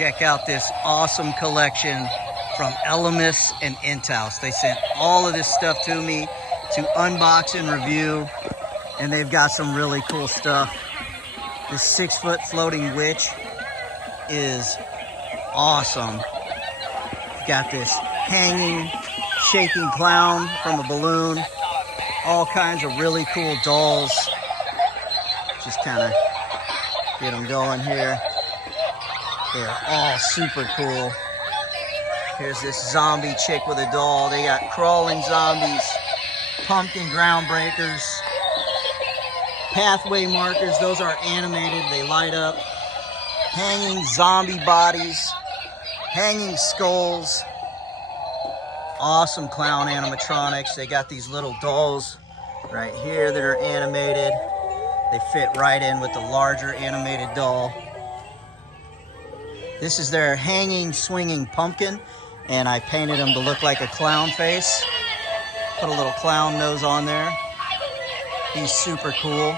check out this awesome collection from ELAMAS Entehaus. They sent all of this stuff to me to unbox and review, and they've got some really cool stuff. This 6-foot floating witch is awesome. You've got this hanging, shaking clown from a balloon. All kinds of really cool dolls. Just kind of get them going here. They're all super cool. Here's this zombie chick with a doll. They got crawling zombies, pumpkin ground breakers, pathway markers. Those are animated. They light up. Hanging zombie bodies, hanging skulls. Awesome clown animatronics. They got these little dolls right here that are animated. They fit right in with the larger animated doll. This is their hanging, swinging pumpkin, and I painted him to look like a clown face. Put a little clown nose on there. He's super cool.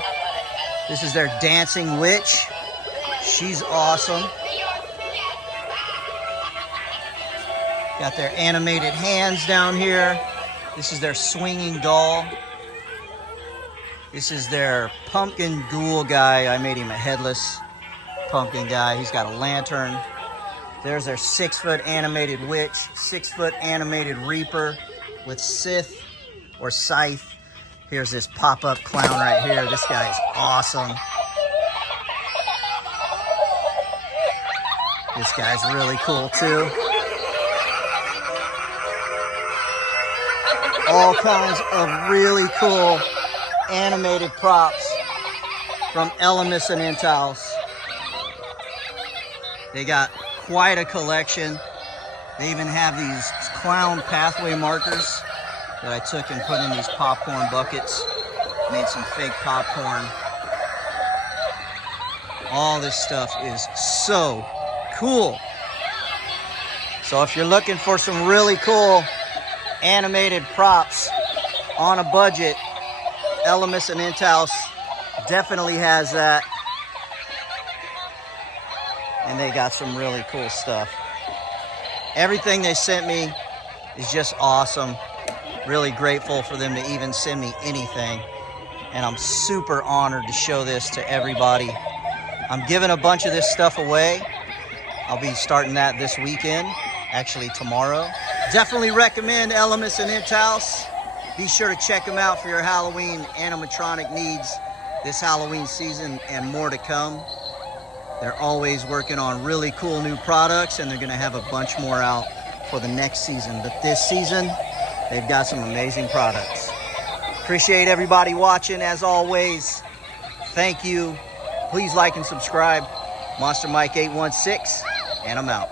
This is their dancing witch. She's awesome. Got their animated hands down here. This is their swinging doll. This is their pumpkin ghoul guy. I made him a headless pumpkin guy. He's got a lantern. There's their 6-foot animated witch, 6-foot animated reaper with scythe or scythe. Here's this pop-up clown right here. This guy's awesome. This guy's really cool too. All kinds of really cool animated props from ELAMAS Entehaus. They got quite a collection. They even have these clown pathway markers that I took and put in these popcorn buckets. Made some fake popcorn. All this stuff is so cool. So if you're looking for some really cool animated props on a budget, ELAMAS Entehaus definitely has that. And they got some really cool stuff. Everything they sent me is just awesome. Really grateful for them to even send me anything. And I'm super honored to show this to everybody. I'm giving a bunch of this stuff away. I'll be starting that this weekend, actually tomorrow. Definitely recommend ELAMAS Entehaus. Be sure to check them out for your Halloween animatronic needs this Halloween season and more to come. They're always working on really cool new products, and they're going to have a bunch more out for the next season. But this season, they've got some amazing products. Appreciate everybody watching as always. Thank you. Please like and subscribe. Monster Mike 816, and I'm out.